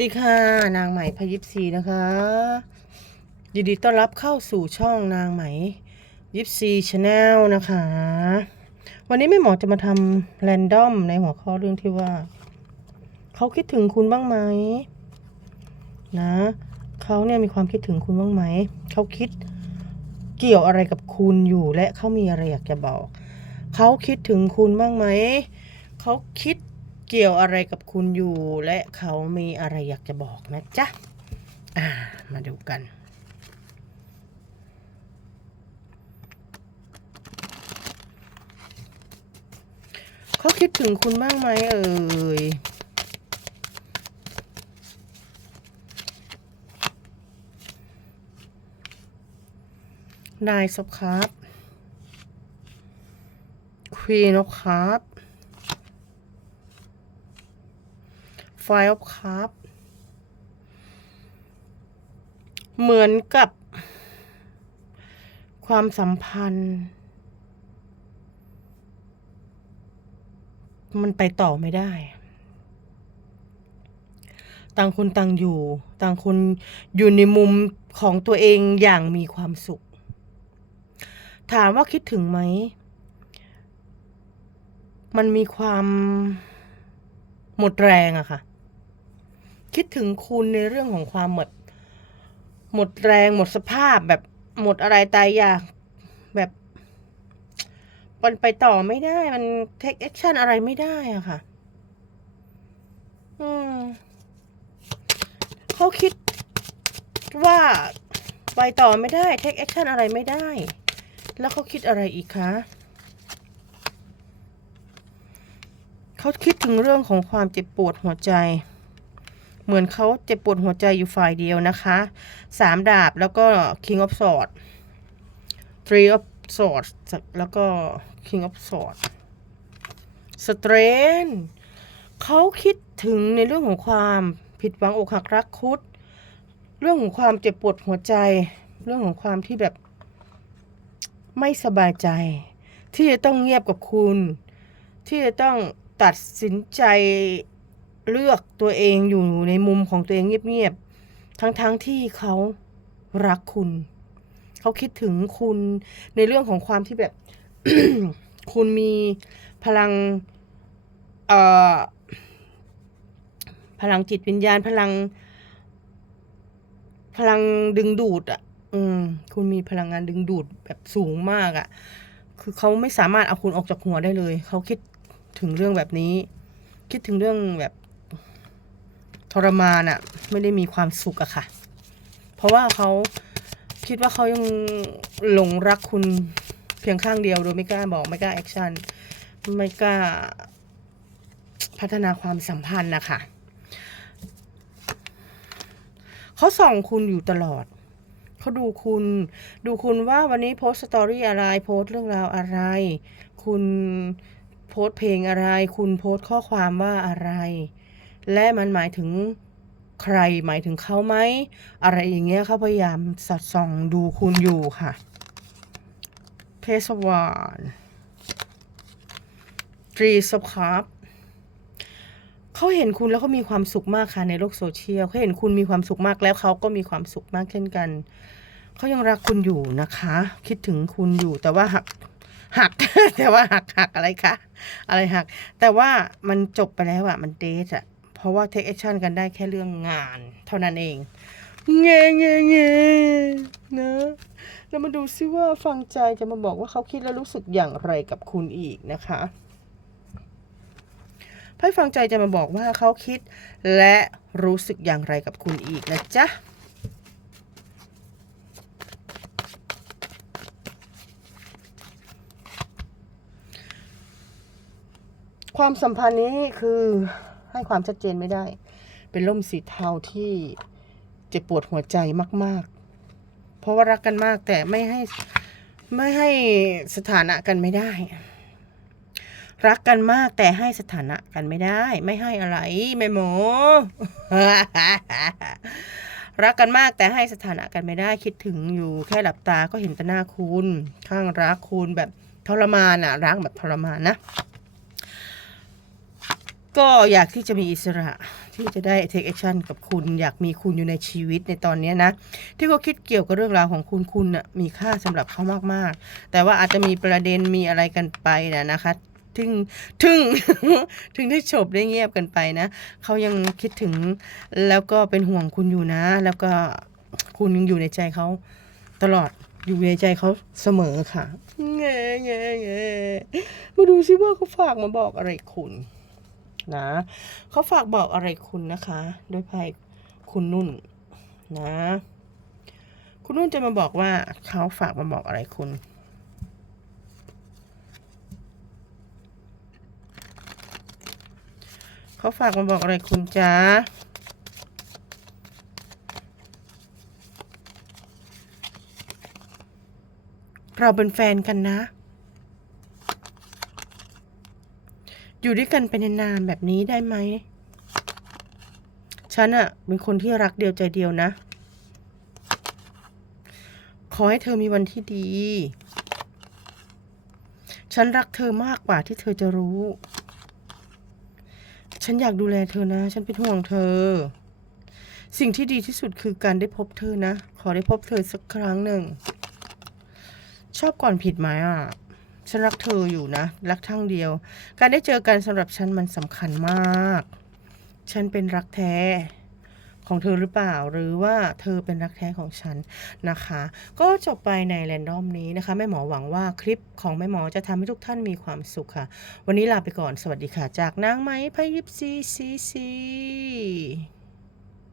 ดีค่ะ นางไหมพยิบซีนะคะยินดีต้อนรับเข้าสู่ช่องนางไหมยิบซีชาแนลนะคะ วันนี้แม่หมอจะมาทำแรนดอมในหัวข้อเรื่องที่ว่า เขาคิดถึงคุณบ้างไหมนะเขาเนี่ยมีความคิดถึงคุณบ้างไหม เขาคิดเกี่ยวอะไรกับคุณอยู่และเขามีอะไรอยากจะบอก เขาคิดถึงคุณบ้างไหม เขาคิด เกี่ยวอะไรกับคุณอยู่ และเขามีอะไรอยากจะบอกนะจ๊ะ อ่า มาดูกัน เขาคิดถึงคุณบ้างไหมเอ่ยนายสครับควีนอครับ ไฟออฟครับเหมือนกับ ความสัมพันธ์ มันไปต่อไม่ได้ ต่างคนต่างอยู่ ต่างคนอยู่ในมุมของตัวเองอย่างมีความสุข ถามว่าคิดถึงไหม มันมีความหมดแรงอะค่ะ คิดถึงคุณในเรื่องของความหมด หมดแรงหมดสภาพแบบหมดอะไรตายอยากแบบมันไปต่อไม่ได้ มันเทคแอคชั่นอะไรไม่ได้อะค่ะ อืมเขาคิดว่าไปต่อไม่ได้เทคแอคชั่นอะไรไม่ได้ แล้วเขาคิดอะไรอีกคะเขาคิดถึงเรื่องของความเจ็บปวดหัวใจ เหมือนเขาเจ็บปวดหัวใจอยู่ฝ่ายเดียวนะคะสามดาบแล้วก็ King of Swords Three of Swords แล้วก็ King of Swords s t r a n g เขาคิดถึงในเรื่องของความผิดหวังอกหักรักคุด เรื่องของความเจ็บปวดหัวใจ เรื่องของความที่แบบไม่สบายใจ ที่จะต้องเงียบกับคุณ ที่จะต้องตัดสินใจ เลือกตัวเองอยู่ในมุมของตัวเองเงียบๆ ทั้งๆทที่เขารักคุณ เขาคิดถึงคุณในเรื่องของความที่แบบ คุณมีพลังเอ่อพลังจิตวิญญาณพลัง พลังดึงดูด อะ อืม คุณมีพลังงานดึงดูดแบบสูงมากอะ คือเขาไม่สามารถเอาคุณออกจากหัวได้เลย เขาคิดถึงเรื่องแบบนี้ คิดถึงเรื่องแบบ ทรมานอะไม่ได้มีความสุขอะค่ะ เพราะว่าเขาคิดว่าเขายังหลงรักคุณเพียงข้างเดียวโดยไม่กล้าบอกไม่กล้าแอคชั่นไม่กล้าพัฒนาความสัมพันธ์นะคะเขาส่องคุณอยู่ตลอดเขาดูคุณดูคุณว่าวันนี้โพสต์สตอรี่อะไรโพสต์เรื่องราวอะไร คุณโพสต์เพลงอะไร คุณโพสต์ข้อความว่าอะไร และมันหมายถึงใครหมายถึงเขาไหม อะไรอย่างเงี้ยเขาพยายามสอดส่องดูคุณอยู่ค่ะเพสวานทรีสครับเขาเห็นคุณแล้วเขามีความสุขมากค่ะในโลกโซเชียลเขาเห็นคุณมีความสุขมากแล้วเขาก็มีความสุขมากเช่นกัน เขายังรักคุณอยู่นะคะ คิดถึงคุณอยู่แต่ว่าหักหัก แต่ว่าหักหักอะไรคะอะไรหัก แต่ว่ามันจบไปแล้วอะมันเดทอะ เพราะว่าเทคแอคชั่นกันได้แค่เรื่องงาน เท่านั้นเองเงี้ยเงี้ยเงี้ยนะแล้วมาดูซิว่าฟังใจจะมาบอกว่าเขาคิดและรู้สึกอย่างไรกับคุณอีกนะคะไพ่ฟังใจจะมาบอกว่าเขาคิดและรู้สึกอย่างไรกับคุณอีกนะจ๊ะความสัมพันธ์นี้คือ ให้ความชัดเจนไม่ได้ เป็นล่มสีเทาที่เจ็บปวดหัวใจมาก ๆ เพราะว่ารักกันมากแต่ไม่ให้ไม่ให้สถานะกันไม่ได้ รักกันมากแต่ให้สถานะกันไม่ได้ ไม่ให้อะไรแม่หมอรักกันมากแต่ให้สถานะกันไม่ได้คิดถึงอยู่แค่หลับตาก็เห็นแต่หน้าคุณ ข้างรักคุณแบบทรมานอะรักแบบทรมานนะ ก็อยากที่จะมีอิสระที่จะได้ take action กับคุณอยากมีคุณอยู่ในชีวิตในตอนนี้นะ ที่เขาคิดเกี่ยวกับเรื่องราวของคุณคุณน่ะมีค่าสำหรับเขามากๆ แต่ว่าอาจจะมีประเด็นมีอะไรกันไปนะนะคะถึงถึงถึงได้จบได้เงียบกันไปนะเขายังคิดถึงแล้วก็เป็นห่วงคุณอยู่นะ แล้วก็คุณยังอยู่ในใจเขาตลอดอยู่ในใจเขาเสมอค่ะแง่แง่แง่มาดูซิว่าเขาฝากมาบอกอะไรคุณ นะเขาฝากบอกอะไรคุณนะคะโดยไพ่คุณนุ่นนะ คุณนุ่นจะมาบอกว่าเขาฝากมาบอกอะไรคุณเขาฝากมาบอกอะไรคุณจ๊ะเราเป็นแฟนกันนะ อยู่ด้วยกันเป็นนานๆแบบนี้ได้ไหม ฉันอะเป็นคนที่รักเดียวใจเดียวนะ ขอให้เธอมีวันที่ดี ฉันรักเธอมากกว่าที่เธอจะรู้ ฉันอยากดูแลเธอนะ ฉันเป็นห่วงเธอ สิ่งที่ดีที่สุดคือการได้พบเธอนะ ขอได้พบเธอสักครั้งหนึ่ง ชอบก่อนผิดไหมอะ ฉันรักเธออยู่นะ รักทั้งเดียว การได้เจอกันสำหรับฉันมันสำคัญมาก ฉันเป็นรักแท้ของเธอหรือเปล่าหรือว่าเธอเป็นรักแท้ของฉันนะคะ ก็จบไปในแรนดอมนี้นะคะแม่หมอหวังว่าคลิปของแม่หมอจะทำให้ทุกท่านมีความสุขค่ะ วันนี้ลาไปก่อนสวัสดีค่ะ จากนางไม้พยิบซีซีซี